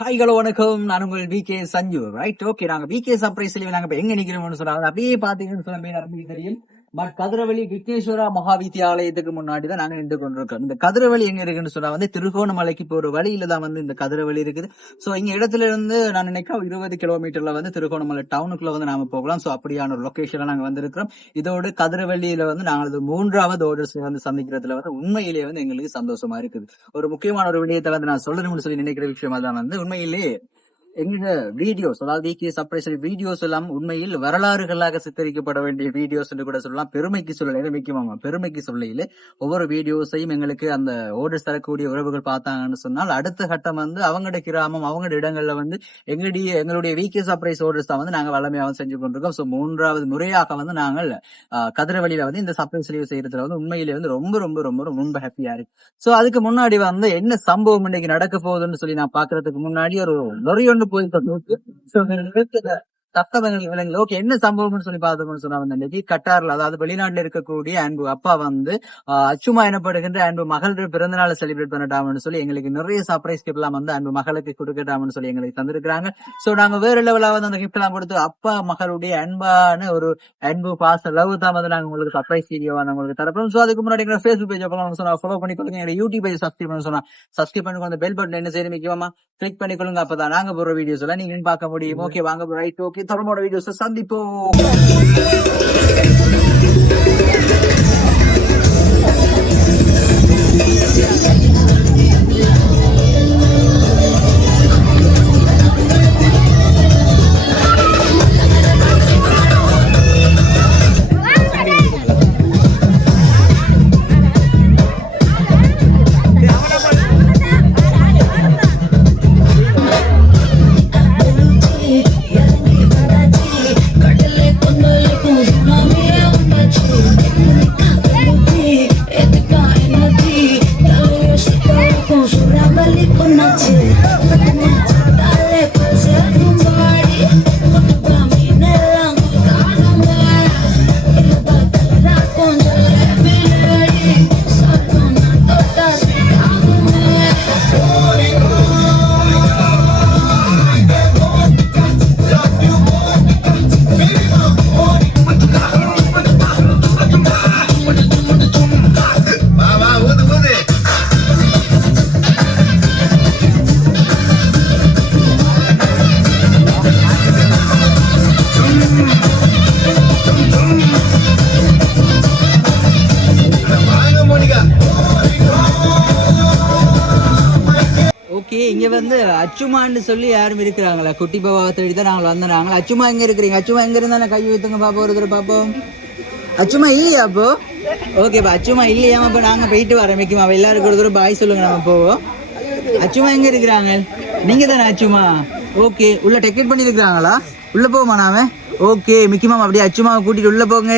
Hi hello வணக்கம். நான் உங்கள் VK சஞ்சு. Right, okay. நாங்க VK சர்ப்ரைஸ்ல நாங்க எங்க நிக்கிறோம்னு சொன்னாங்க அப்படியே பாத்தீங்கன்னு சொன்ன பேர் ஆரம்பிக்கு தெரியும். பட் கதிரவழி விக்னேஸ்வரா மகாவித்யாலயத்துக்கு முன்னாடி தான் நாங்க நின்று கொண்டிருக்கோம். இந்த கதிரவழி எங்க இருக்குன்னு சொன்னா திருகோணமலைக்கு போற வழியில தான் இந்த கதிரவழி இருக்குது. சோ இங்க இடத்துல இருந்து நான் நினைக்கிறேன் 20 கிலோமீட்டர்ல திருகோணமலை டவுனுக்குள்ள நாம போகலாம். சோ அப்படியான ஒரு லொகேஷன்ல நாங்க வந்திருக்கிறோம். இதோடு கதிரவழியில நாங்கள் 3வது ஆர்டர்ஸ் சந்திக்கிறதுல உண்மையிலேயே எங்களுக்கு சந்தோஷமா இருக்குது. ஒரு முக்கியமான ஒரு விடயத்தை நான் சொல்லணும்னு சொல்லி நினைக்கிற விஷயம் அதான் உண்மையிலேயே எங்க வீடியோஸ், அதாவது VK சர்ப்ரைஸ் வீடியோஸ் எல்லாம் உண்மையில் வரலாறுகளாக சித்தரிக்கப்பட வேண்டிய வீடியோஸ் என்று கூட சொல்லலாம். பெருமைக்கு சொல்லல, முக்கியமாக பெருமைக்கு சொல்லையில ஒவ்வொரு வீடியோஸையும் எங்களுக்கு அந்த ஓடர்ஸ் தரக்கூடிய உறவுகள் பார்த்தாங்கன்னு சொன்னால் அடுத்த கட்டம் அவங்களோட கிராமம், அவங்களோட இடங்கள்ல எங்களுடைய VK சர்ப்ரைஸ் ஓடர்ஸ் தான் நாங்க வளமையாக செஞ்சு கொண்டிருக்கோம். சோ 3வது முறையாக நாங்கள் கதிரவழியில இந்த சர்ப்ரைஸ் லீவ் செய்யறதுல உண்மையிலே ரொம்ப ரொம்ப ரொம்ப ரொம்ப ஹாப்பியா இருக்கு. சோ அதுக்கு முன்னாடி என்ன சம்பவம் இன்னைக்கு நடக்க போகுதுன்னு சொல்லி நான் பாக்குறதுக்கு முன்னாடி ஒரு லொரி ஒன்று போயிருக்க ஓகே, என்ன சம்பவம்னு சொல்லி பார்த்தோம்னு சொன்னா கட்டார்ல, அதாவது வெளிநாட்டுல இருக்கக்கூடிய அன்பு அப்பா அச்சுமா எனப்படுகின்ற அன்பு மகள் பிறந்த நாளை செலிப்ரேட் பண்ணட்டாம்னு சொல்லி எங்களுக்கு நிறைய சர்ப்ரைஸ் கிஃப்ட் எல்லாம் அன்பு மகளுக்கு கொடுக்கட்டாம்னு சொல்லி எங்களுக்கு தந்திருக்கிறாங்க. சோ நாங்க வேற லெவலா அந்த கிஃப்ட் எல்லாம் கொடுத்து அப்பா மகளுடைய அன்பான ஒரு அன்பு பாச லவ் தான் நாங்க உங்களுக்கு சர்ப்ரைஸ் வீடியோவா உங்களுக்கு தரப்போம். சோ அதுக்கு முன்னாடி எங்க Facebook பேஜ் சொன்னா ஃபாலோ பண்ணிக்கொள்ளுங்க. எங்க யூடியூப் பேஜ் சப்ஸ்கிரைப் பண்ண சொன்னா சப்ஸ்கிரைப் பண்ணிக்கொண்டு பெல் பட்டன் என்ன செய்யணும் முக்கியமா கிளிக் பண்ணிக்கொள்ளுங்க. அப்பதான் நாங்க போற வீடியோஸ் எல்லாம் நீங்க பார்க்க முடியும். ஓகே, வாங்க ரைட். ஓகே, தொடர்போட வீடியோஸ் சந்திப்போம். இங்க அச்சுமான்னு சொல்லி யாரும் இருக்கிறாங்களா? குட்டி பாபாவை தேடி தான் நாங்கள் வந்தாங்க. அச்சுமா எங்க இருக்கிறீங்க? அச்சுமா எங்க இருந்தாலும் கை ஊத்துங்க பாப்பா, ஒரு தடவை பாப்போம். அச்சுமா இல்லையா அப்போ? ஓகேப்பா, அச்சுமா இல்லையாம இப்ப நாங்க போயிட்டு வரோம். மிக்கிமா எல்லாருக்கும் ஒரு தடவை பாய் சொல்லுங்க, நம்ம போவோம். அச்சுமா எங்க இருக்கிறாங்க? நீங்க தானே அச்சுமா? ஓகே, உள்ள டெக்கெட் பண்ணி இருக்கிறாங்களா? உள்ள போவோமா நாம? ஓகே, மிக்கிமா அப்படியே அச்சுமாவை கூட்டிட்டு உள்ள போங்க.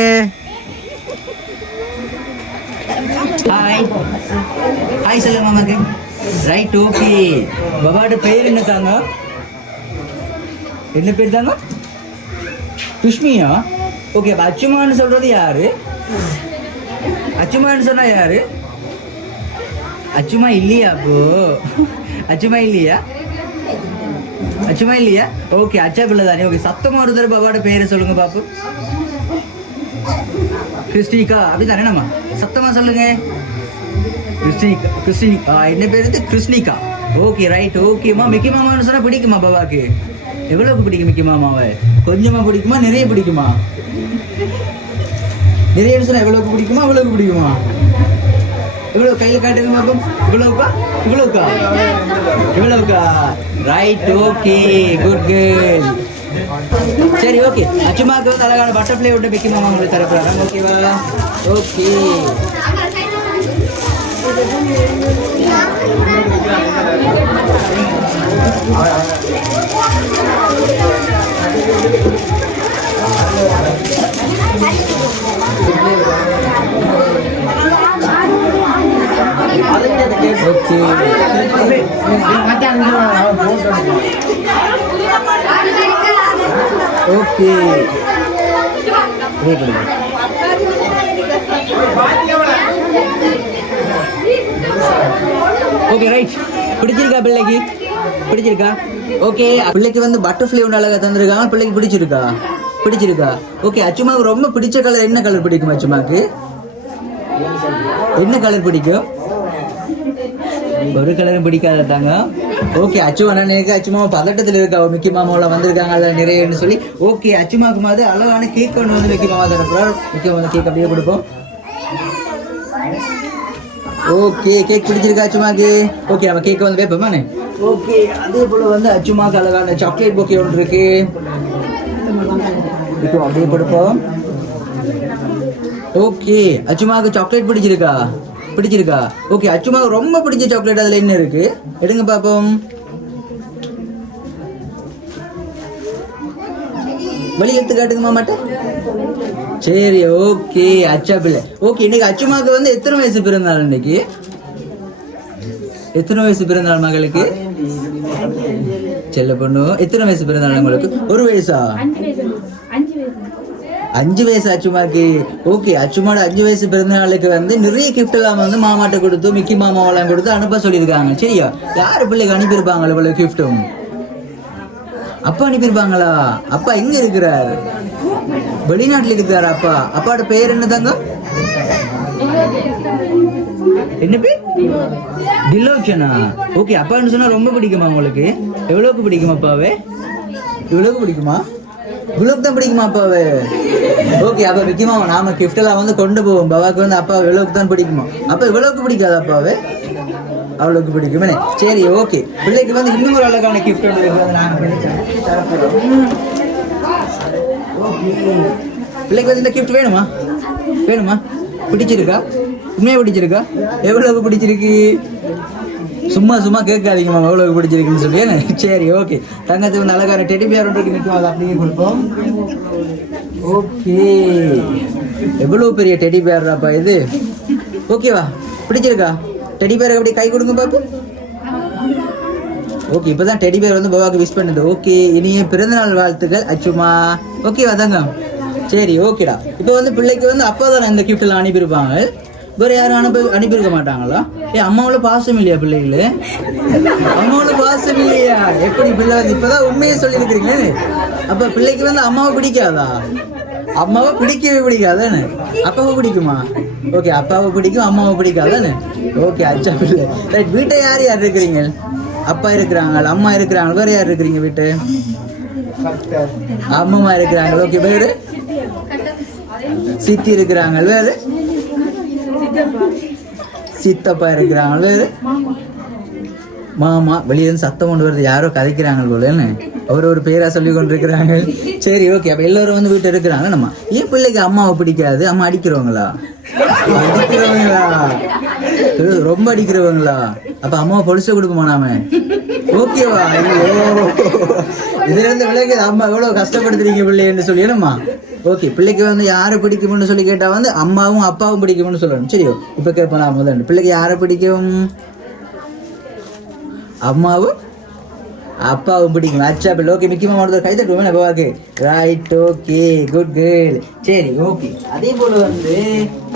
ஹாய் ஹாய் சொல்லுங்க மாமாக்கு. Right, okay. பாபாவோட பேர் என்ன தாங்க? என்ன பேர் தாங்க? துஷ்மியா? ஓகே, அச்சுமான்னு சொல்றது யாரு? அச்சுமான்னு சொன்னா யாரு? அச்சுமா இல்லையா அப்போ? அச்சுமா இல்லையா? அச்சுமா இல்லையா? ஓகே, அச்சா பிள்ளை தானே. ஓகே, சத்தமா ஒரு தடவை பாபாவோட பேரை சொல்லுங்க பாப்பு. கிறிஸ்டிகா அப்படிதானே? நம்ம சத்தமா சொல்லுங்க. கிறிஸ்டினிகா. என்ன பேரு? கிருஷ்ணிகா. ஓகே, ரைட், ஓகேமா. மிக்கி மாமான்னு சொன்னா பிடிக்குமா பாபாக்கு? எவ்வளவுக்கு பிடிக்கும் மிக்கி மாமாவை? கொஞ்சமா பிடிக்குமா, நிறைய பிடிக்குமா? நிறைய சொன்னா எவ்வளவுக்கு பிடிக்குமா, அவ்வளவுக்கு பிடிக்குமா? எவ்வளவு கையில காட்டுங்க பாப்போம். இவ்வளவுக்கா? இவ்வளவுக்கா? இவ்வளவுக்கா? Right, okay, good girl. சரி, ஓகே. அச்சுமாக்கு அழகான பட்டர்ஃப்ளை விட்டு மிக்கி மாமா உங்களுக்கு தரப்படுறாங்க. ஓகேவா? ஓகே. Okay, okay, right. பிடிச்சிருக்கா பிள்ளைக்கு? பிடிச்சிருக்கா? ஓகே, பிள்ளைக்கு வந்து பட்டர்ஃப்ளை ஒன்று அழகா தந்திருக்காங்க. பிள்ளைக்கு பிடிச்சிருக்கா? பிடிச்சிருக்கா? ஓகே, அச்சுமாவுக்கு ரொம்ப பிடிச்ச கலர் என்ன கலர் பிடிக்கும்? அச்சுமாக்கு என்ன கலர் பிடிக்கும்? ஒரு கலரும் பிடிக்காதாங்க. ஓகே, அச்சுமா அச்சுமா பதட்டத்தில் இருக்கா. மிக்கி மாமாவில் வந்திருக்காங்க அதில் நிறையன்னு சொல்லி. ஓகே, அச்சுமாக்கு மாதிரி அழகான கேக் ஒன்று வந்து மிக்கி மாமா தரப்போம். மிக்கி மாமா கேக் அப்படியே கொடுப்போம். ஓகே, கேக் பிடிச்சிருக்கா அச்சுமாக்கு? ஓகே, நம்ம கேக் வந்து வைப்போமானே. ஓகே, அதே போல வந்து அச்சுமாக்கு அழகான சாக்லேட் பொக்கே ஒன்று இருக்கு. அப்படியே கொடுப்போம். ஓகே, அச்சுமாக்கு சாக்லேட் பிடிச்சிருக்கா? பிடிச்சிருக்கா? ஓகே, அச்சுமாக்கு ரொம்ப பிடிச்ச சாக்லேட் அதுல என்ன இருக்கு? எடுங்க பாப்போம். வெளியே எடுத்து காட்டுங்க மாமாட்ட. சரி, ஓகே, அச்சா பிள்ளை. ஓகே, இன்னைக்கு அச்சுமாக்கு வந்து எத்தனை வயசு பிறந்தாள்? இன்னைக்கு எத்தனை வயசு பிறந்தாள் மகளுக்கு? செல்ல பொண்ணு எத்தனை வயசு பிறந்தாள் உங்களுக்கு? 1 வயசா? 5 வயசு அச்சுமாக்கு. ஓகே, அச்சுமாவோட 5 வயசு பிறந்த நாளுக்கு வந்து நிறைய கிஃப்ட் எல்லாம் வந்து மாமாட்ட கொடுத்து மிக்கி மாமாவெல்லாம் கொடுத்து அனுப்ப சொல்லியிருக்காங்க. சரியா? யாரு பிள்ளைக்கு அனுப்பியிருப்பாங்க இவ்வளவு கிஃப்டும்? அப்பா அனுப்பியிருப்பாங்களா? அப்பா எங்க இருக்கிறார்? வெளிநாட்டுல இருக்கிறார் அப்பா. அப்பாவோட பேர் என்ன தாங்க? என்ன பேர்? திலோச்சனா. ஓகே, அப்பான்னு சொன்னா ரொம்ப பிடிக்குமா உங்களுக்கு? எவ்வளவுக்கு பிடிக்குமா அப்பாவே? இவ்வளவுக்கு பிடிக்குமா? இவ்வளவுக்கு தான் பிடிக்குமா அப்பாவே? ஓகே, அப்ப மிக்கி மாமா நாம கிஃப்ட் எல்லாம் வந்து கொண்டு போவோம். பாபாக்கு வந்து அப்பா இவ்வளவுக்கு தான் பிடிக்குமா? அப்ப இவ்வளவுக்கு பிடிக்காது அப்பாவே? அவ்வளவுக்கு பிடிக்குமே. சரி, ஓகே, பிள்ளைக்கு வந்து இன்னும் ஒரு அழகான கிஃப்ட் ஒன்று இருக்கிறது. நாங்க பிள்ளைக்கு வந்து இந்த கிஃப்ட் வேணுமா? வேணுமா? பிடிச்சிருக்கா? உண்மையா பிடிச்சிருக்கா? எவ்வளவு பிடிச்சிருக்கு? சும்மா சும்மா கேட்காதீங்க மாமா எவ்வளவு பிடிச்சிருக்குன்னு சொல்லி. சரி, ஓகே, தங்கத்துக்கு வந்து அழகான டெடி பேர் ஒன்று நிற்கும். அதை அப்படியே கொடுப்போம். ஓகே, எவ்வளவு பெரிய டெடி பேர்ப்பா இது. ஓகேவா? பிடிச்சிருக்கா? டெடி பேரை அப்படி கை கொடுங்க பாப்பு. ஓகே, இப்பதான் டெடி பேர் வந்து பாபாக்கு விஷ் பண்ணுது. ஓகே, இனிய பிறந்தநாள் வாழ்த்துக்கள் அச்சுமா. ஓகேவா தாங்க? சரி, ஓகேடா. இப்போ வந்து பிள்ளைக்கு வந்து அப்பா தானே இந்த கிஃப்ட் எல்லாம் அனுப்பியிருப்பாங்க. வேற யாரும் அனுப்பியிருக்க மாட்டாங்களா? அம்மாவோட பாசம் இல்லையா பிள்ளைகளு? அம்மாவோட பாசம் இல்லையா? எப்படி பிள்ளை வந்து இப்பதான் உண்மையை சொல்லியிருக்கிறீங்க. அப்ப பிள்ளைக்கு வந்து அம்மாவை பிடிக்காதா? அம்மாவை பிடிக்கவே பிடிக்காதானே? அப்பாவை பிடிக்குமா? ஓகே, அப்பாவை பிடிக்கும், அம்மாவை பிடிக்காதானே? ஓகே, அச்சா பிள்ளை. ரைட், வீட்டை யார் யார் இருக்கிறீங்க? அப்பா இருக்கிறாங்க, அம்மா இருக்கிறாங்க, வேற யார் இருக்கிறீங்க வீட்டு? அம்மா இருக்கிறாங்க. ஓகே, வேறு சித்தி இருக்கிறாங்க, வேறு சித்தப்பா இருக்கிறாங்க, வேறு மாமா. வெளியே சத்தம் கொண்டு வருது, யாரோ கதைக்கிறாங்க போலன்னு அவர் ஒரு பேரா சொல்லி கொண்டிருக்கிறாங்க. சரி, ஓகே, அப்ப எல்லாரும் வந்து வீட்டு இருக்கிறாங்க. நம்ம ஏன் பிள்ளைக்கு அம்மாவை பிடிக்காது? அம்மா அடிக்கிறவங்களா? அடிக்கிறவங்களா? ரொம்ப அடிக்கிறவங்களா? அப்ப அம்மாவை பொலிச கொடுக்குமா நாம? ஓகேவா? இதுல இருந்து விளையாடு அம்மா எவ்வளவு கஷ்டப்படுத்துறீங்க பிள்ளைன்னு சொல்லி. என்னம்மா? ஓகே, பிள்ளைக்கு வந்து யாரை பிடிக்கும்னு சொல்லி கேட்டா வந்து அம்மாவும் அப்பாவும் பிடிக்கும்னு சொல்லணும். சரியோ? இப்ப கேட்பேன் முதல்ல, பிள்ளைக்கு யாரை பிடிக்கும்? அம்மாவும் அப்பாவும் பிடிக்கும். அச்சா பிள்ளை. ஓகே, மிக்கி மாமா கை தட்டுவோமே அப்பாவுக்கு. Right, okay, good girl. சரி, ஓகே, அதே போல வந்து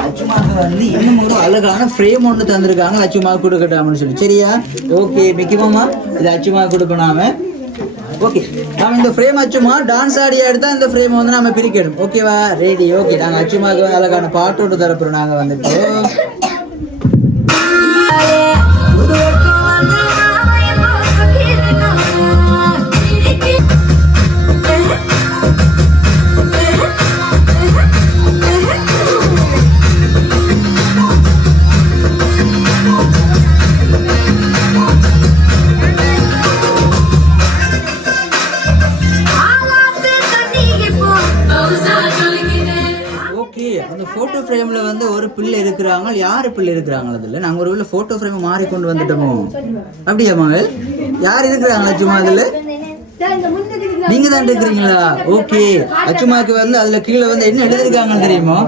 அச்சுமாவுக்கு வந்து இன்னும் ஒரு அழகான ஃப்ரேம் ஒன்று தந்திருக்காங்க. அச்சுமாவுக்கு கொடுக்கட்டாமன்னு சொல்லி. சரியா? ஓகே, மிக்கி மாமா இது அச்சுமாவுக்கு கொடுக்கணாம. ஓகே, நாம இந்த ஃப்ரேம் அச்சுமா டான்ஸ் ஆடியா எடுத்தா இந்த ஃப்ரேம் வந்து நம்ம பிரிக்கணும். ஓகேவா? ரெடி. ஓகே, நாங்க அச்சுமாவுக்கு வந்து அழகான பாட்டு ஒன்று தரப்போறோம். நாங்க வந்துட்டு அந்த போட்டோ ஃப்ரேம்ல வந்து ஒரு பிள்ளை இருக்கிறாங்க. யாரு பிள்ளை இருக்கிறாங்க? அதுல நாங்க ஒரு போட்டோ ஃப்ரேம் மாறி கொண்டு வந்துட்டோமோ? அப்படியா மகள்? யார் இருக்கிறாங்களா சும்மா அதுல? நீங்க தான் இருக்கிறீங்களா? ஓகே, அச்சுமாக்கு வந்து அதுல கீழே வந்து என்ன எழுதிருக்காங்கன்னு தெரியுமா?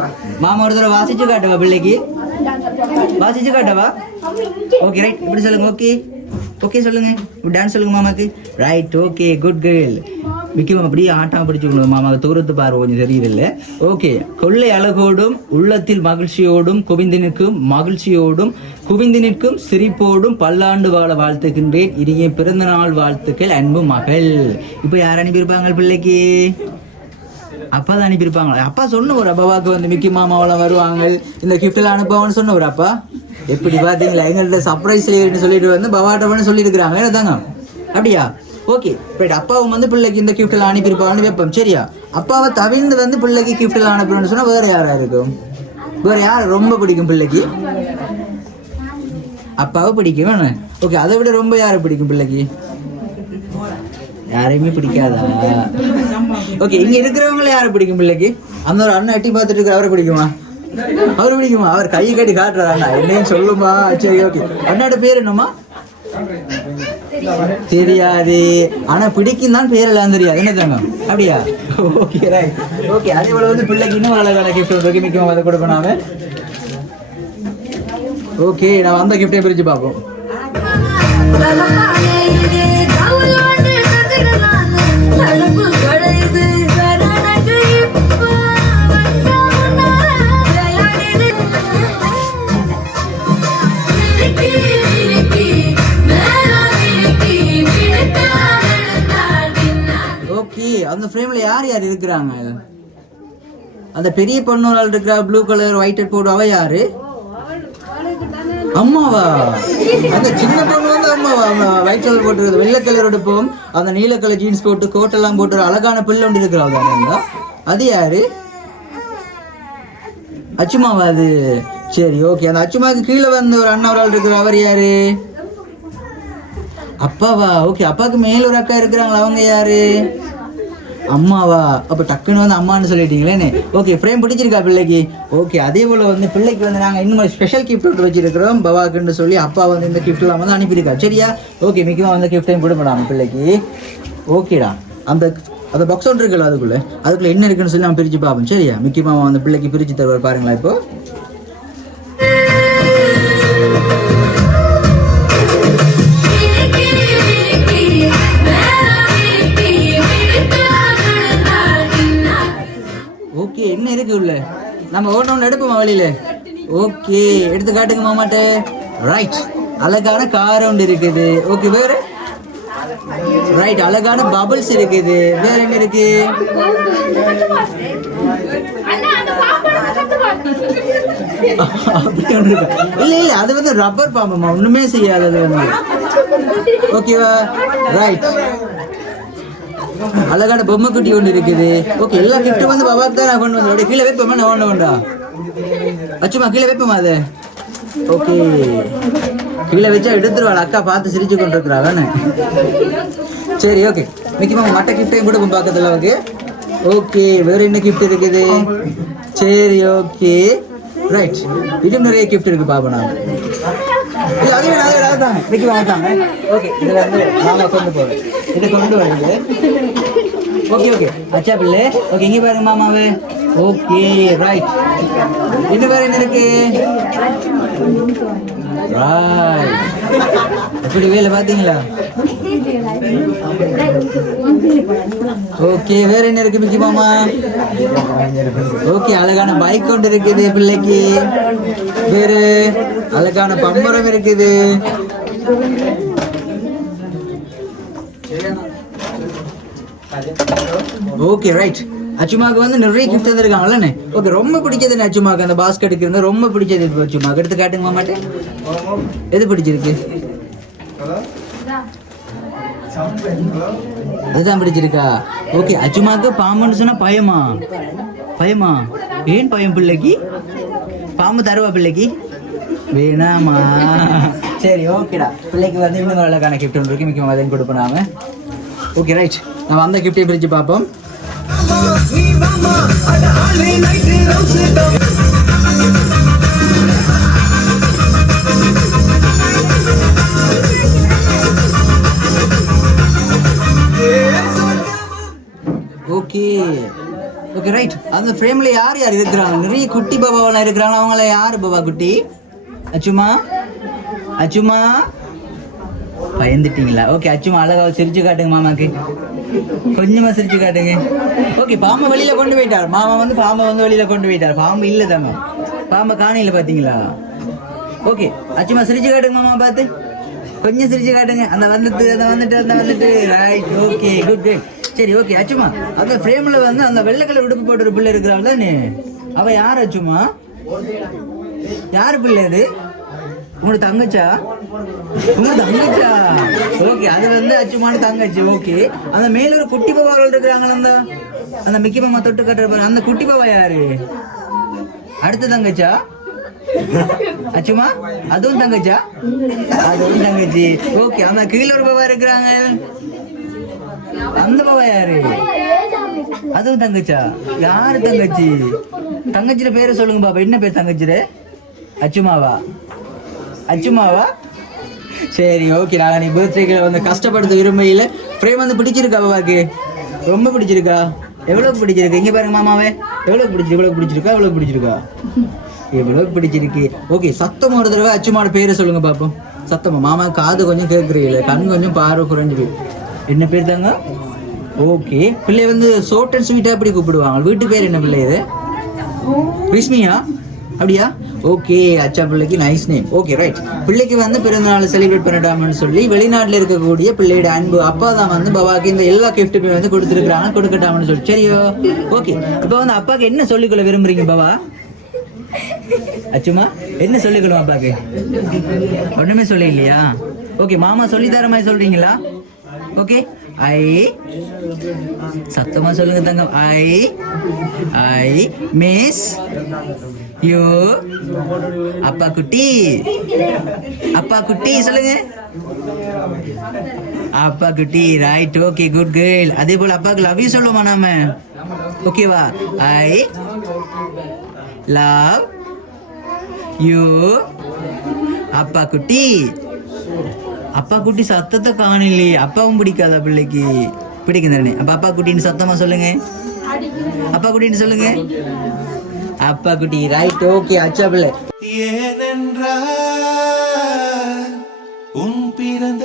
மாமா ஒரு தடவை வாசிச்சு காட்டவா? பிள்ளைக்கு வாசிச்சு காட்டவா? ஓகே, ரைட், இப்படி சொல்லுங்க. ஓகே, ஓகே சொல்லுங்க, டான்ஸ் சொல்லுங்க மாமாக்கு. Right, okay, good girl. Mickey மாமா அப்படியே ஆட்டம் பிடிச்சுக்கணும் மாமாவுக்கு தூரத்து பார்வை கொஞ்சம் தெரியல. ஓகே, கொள்ளை அழகோடும் உள்ளத்தில் மகிழ்ச்சியோடும் குவிந்து நிற்கும் சிரிப்போடும் பல்லாண்டு வாழ வாழ்த்துகின்றேன். இனிய பிறந்த நாள் வாழ்த்துக்கள் அன்பு மகள். இப்போ யார் அனுப்பியிருப்பாங்க பிள்ளைக்கு? அப்பா தான் அனுப்பியிருப்பாங்களா? அப்பா சொன்ன ஒரு அப்பாவுக்கு வந்து மிக்கி மாமாவெல்லாம் வருவாங்க, இந்த கிஃப்டெல்லாம் அனுப்புவாங்கன்னு சொன்ன ஒரு அப்பா. எப்படி பார்த்தீங்களா, எங்கள்கிட்ட சர்ப்ரைஸ் சொல்லிட்டு வந்து பவாட்டவன்னு சொல்லியிருக்கிறாங்க தாங்க. அப்படியா? Okay right. அப்பாவும் வந்து பிள்ளைக்கு இந்த கிஃப்டெல்லாம் அனுப்பியிருப்பாங்கன்னு வைப்போம். சரியா? அப்பாவை தவிர்ந்து வந்து பிள்ளைக்கு கிஃப்டெல்லாம் அனுப்பணும்னு சொன்னால் வேறு யாராக இருக்கும்? வேறு யார் ரொம்ப பிடிக்கும் பிள்ளைக்கு? அப்பாவை பிடிக்கும். ஓகே, அதை விட ரொம்ப யாரை பிடிக்கும் பிள்ளைக்கு? யாரையுமே பிடிக்காதா? ஓகே, இங்க இருக்கிறவங்கள யாரை பிடிக்கும் பிள்ளைக்கு? அந்த ஒரு அண்ணன் எட்டி பார்த்துட்டு இருக்க அவரை பிடிக்குமா? அவரு பிடிக்குமா? அவர் கையை கட்டி காட்டுறாரு. அண்ணா என்னன்னு சொல்லுமா? சரி, ஓகே. அண்ணாட பேர் என்னம்மா? தெரியாது, ஆனா பிடிக்கும் தான், பேர் எல்லாம் தெரியாது. என்ன தாங்க? அப்படியா? Okay right. ஓகே, அதே போல வந்து பிள்ளைக்கு இன்னும் அழகான கிஃப்ட் வந்து மிக்க அதை கொடுக்கணும். ஓகே, நான் அந்த கிஃப்டை பிரிச்சு பார்ப்போம். அந்த ஃப்ரேம்ல யார் யார் இருக்கிறாங்க? அந்த பெரிய பொண்ணு இருக்கிற ப்ளூ கலர் ஒயிட் போடு, அவ யாரு? அம்மாவா? அந்த சின்ன பொண்ணு வந்து அம்மாவா? ஒயிட் கலர் போட்டு வெள்ளை கலர் எடுப்போம், அந்த நீல கலர் ஜீன்ஸ் போட்டு கோட்டெல்லாம் போட்டு அழகான பிள்ளை ஒன்று இருக்கிறாங்க, அது யாரு? அச்சுமாவா அது? சரி, ஓகே. அந்த அச்சுமாவுக்கு கீழே வந்து ஒரு அண்ணா ஒரு ஆள் இருக்கிற, அவர் யாரு? அப்பாவா? ஓகே, அப்பாவுக்கு மேல ஒரு அக்கா இருக்கிறாங்களா, அவங்க யாரு? அம்மாவா? அப்ப டக்குன்னு வந்து அம்மான்னு சொல்லிட்டீங்களேன்னு. ஓகே, ஃப்ரேம் பிடிச்சிருக்கா பிள்ளைக்கு? ஓகே, அதே போல வந்து பிள்ளைக்கு வந்து நாங்கள் இன்னும் ஸ்பெஷல் கிஃப்ட் ஒன்று வச்சிருக்கிறோம் பவாக்குன்னு சொல்லி. அப்பா வந்து இந்த கிஃப்ட்லாம் வந்து அனுப்பியிருக்கா. சரியா? ஓகே, மிக்கமாக வந்து கிஃப்டையும் கொடுப்படாம பிள்ளைக்கு. ஓகேடா, அந்த பாக்ஸ் ஒன்று இருக்குல்ல, அதுக்குள்ள என்ன இருக்குன்னு சொல்லி நம்ம பிரித்து பார்ப்போம். சரியா? மிக்கி மாமா வந்து பிள்ளைக்கு பிரித்து தருவார். பாருங்களா இப்போ. ஓகே, என்ன இருக்கு உள்ள? நம்ம ஒன்று எடுப்போமா வழியில? ஓகே, எடுத்து காட்டுங்க மாமாட்ட. ரைட், அழகான கார் ஒன்று இருக்குது. ஓகே, வேற? ரைட், அழகான பபிள்ஸ் இருக்குது. வேற என்ன இருக்கு? அப்படி ஒன்று இருக்கு. இல்ல இல்ல, அது வந்து ரப்பர் பாம்புமா, ஒண்ணுமே செய்யாது அது வந்து. ஓகேவா? ரைட், அழகான பொம்மை குட்டி ஒன்று இருக்குது. ஓகே, எல்லா கிஃப்ட்டும் வந்து பாபாக்கு தான் நான் கொண்டு வந்தேன். அப்படியே கீழே வைப்போமா? நான் ஒன்று வேண்டா அச்சுமா, கீழே வைப்போமா அது? ஓகே, கீழே வச்சா எடுத்துருவாள் அக்கா, பார்த்து சிரிச்சு கொண்டு இருக்கிறாங்க. சரி, ஓகே. மிக்கமா மற்ற கிஃப்டையும் கூட பார்க்கறதுல ஓகே. ஓகே, வேற என்ன கிஃப்ட் இருக்குது? சரி, ஓகே ரைட். இன்னும் நிறைய கிஃப்ட் இருக்கு பாப்பா. நான் ஓகே, இதுல வந்து நாம கொண்டு போறோம். இதை கொண்டு வருது. ஓகே ஓகே, அச்சா பிள்ளை. ஓகே, இங்க பாருங்க மாமாவே. Okay right. இன்னும் வேற என்ன இருக்கு? ரைட், எப்படி வேலை பாத்தீங்களா? ஓகே, வேற என்ன இருக்கு மிக்கி மாமா? ஓகே, அழகான பைக் கொண்டு இருக்குது பிள்ளைக்கு. வேற அழகான பம்பரம் இருக்குது. Okay right. அச்சுமாக்கு வந்து நிறைய கிஃப்ட் தந்திருக்காங்கல்ல. ஓகே, ரொம்ப பிடிச்சது என்ன அச்சுமாக்கு? அந்த பாஸ்கெட்டுக்கு இருந்தா ரொம்ப பிடிச்சது அச்சுமாக்கு. எடுத்து காட்டுங்க மாமாட்டே. எது பிடிச்சிருக்கு? அதுதான் பிடிச்சிருக்கா? ஓகே, அச்சுமாக்கு பாம்புன்னு சொன்னா பயமா? பயமா? ஏன் பயம் பிள்ளைக்கு? பாம்பு தருவா பிள்ளைக்கு? வேணாமா? சரி, ஓகேடா. பிள்ளைக்கு வந்து இன்னும் அழகான கிஃப்ட் ஒன்று இருக்கு. மிக்க அதையும் கொடுப்போம் நாம. ஓகே ரைட், நம்ம அந்த கிஃப்டை பிரிச்சு பார்ப்போம். Okay okay right. அந்த ஃப்ரேம்ல யார் யார் இருக்கிறாங்க? நிறைய குட்டி பாபாவெல்லாம் இருக்கிறாங்க. அவங்கள யாரு பாபா குட்டி? அச்சுமா, அச்சுமா, பயந்துட்டீங்களா? ஓகே, அச்சுமா அழகா சிரிச்சு காட்டுங்க மாமாக்கு. கொஞ்சமா சிரிச்சு காட்டுங்க. ஓகே, பாம்பை வெளியில கொண்டு போயிட்டார் மாமா. வந்து பாம்பை வந்து வெளியில கொண்டு போயிட்டார். பாம்பு இல்ல தாங்க, பாம்பை காணையில பாத்தீங்களா? ஓகே, அச்சுமா சிரிச்சு காட்டுங்க மாமா பார்த்து. கொஞ்சம் சிரிச்சு காட்டுங்க. அந்த வந்துட்டு ரைட். Okay, good good. சரி, ஓகே அச்சுமா, அந்த ஃப்ரேம்ல வந்து அந்த வெள்ளை கலர் உடுப்பு போட்டு ஒரு பிள்ளை இருக்கிறாள் தானே, அவ யார் அச்சுமா? யாரு பிள்ளை அது? உங்களோட தங்கச்சா? உங்களோட தங்கச்சா? ஓகே, அது வந்து அச்சுமான தங்கச்சி. ஓகே, அந்த மேல ஒரு குட்டி பாவாக்கள் இருக்கிறாங்களா, அந்த மிக்கி மாமா தொட்டு கட்டுற அந்த குட்டி பாவா யாரு? அடுத்த தங்கச்சா? அச்சுமா, அதுவும் தங்கச்சா? அதுவும் தங்கச்சி. ஓகே, அந்த கீழே ஒரு பாவா இருக்கிறாங்க, அந்த பாவா யாரு? அதுவும் தங்கச்சா? யாரு தங்கச்சி? தங்கச்சியோட பேரை சொல்லுங்க பாப்பா. என்ன பேர் தங்கச்சியோட? அச்சுமாவா? அச்சுமாவா? சரி, ஓகே. நான் நீ பர்த்டேக்கு வந்து கஷ்டப்படுத்த விரும்பையில் ஃப்ரேம் வந்து பிடிச்சிருக்கா பாபாக்கு? ரொம்ப பிடிச்சிருக்கா? எவ்வளோ பிடிச்சிருக்கு? இங்கே பாருங்க மாமாவே, எவ்வளோ பிடிச்சிருக்கா? எவ்வளோ பிடிச்சிருக்கு? ஓகே, சத்தம் ஒரு தடவை அச்சுமாவோட பேரை சொல்லுங்க பாப்போம். சத்தமா. மாமா காது கொஞ்சம் கேட்குறீங்களே, கண் கொஞ்சம் பார்வை குறைஞ்சி. என்ன பேர் தாங்க? ஓகே, பிள்ளை வந்து ஷார்ட் அண்ட் ஸ்வீட்டா அப்படி கூப்பிடுவாங்க. வீட்டு பேர் என்ன பிள்ளை இது? விஸ்மியா? அப்படியா? ஓகே, அச்சா பிள்ளைக்கு நைஸ் நேம். Okay, right. பிள்ளைக்கு வந்து பிறந்தநாள் செலிப்ரேட் பண்ணிட்டாமன்னு சொல்லி வெளிநாட்டில் இருக்கக்கூடிய பிள்ளையோட அன்பு அப்பா தான் வந்து பாபாக்கு இந்த எல்லா கிஃப்ட்டுமே வந்து கொடுத்துருக்காங்க, கொடுக்கட்டாமன்னு சொல்லி. சரியோ? ஓகே, இப்போ வந்து அப்பாவுக்கு என்ன சொல்லிக்கொள்ள விரும்புறீங்க பாபா? அச்சுமா, என்ன சொல்லிக்கணும் அப்பாக்கு? ஒண்ணுமே சொல்ல இல்லையா? ஓகே, மாமா சொல்லி தர மாதிரி சொல்றீங்களா? ஓகே, ஐ சத்தமா சொல்லுங்க தங்கம். ஐ மிஸ் யூ அப்பா குட்டி. அப்பா குட்டி சொல்லுங்க. அப்பா குட்டி, ரைட். Okay, good girl. அதே போல அப்பாக்கு லவ் யூ சொல்லுவோமா நாம? ஓகேவா? ஐ லவ் யூ அப்பா குட்டி. அப்பா குட்டி சத்தத்தை காணலையே. அப்பாவும் பிடிக்காத பிள்ளைக்கு? பிடிக்கும் தானே? அப்ப அப்பா குட்டின்னு சத்தமா சொல்லுங்க. அப்பா குட்டின்னு சொல்லுங்க. அப்பா குட்டி, ரைட். ஓகே, அச்சா பிள்ளை. ஏனென்றால் உன் பிறந்த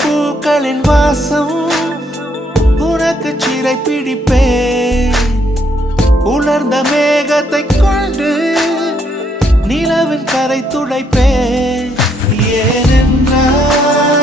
பூக்களின் வாசம் உனக்கு சிறை பிடிப்பேன். உலர்ந்த மேகத்தை கொண்டு நிலவின் கரை துடைப்பேன். ஏனென்றால்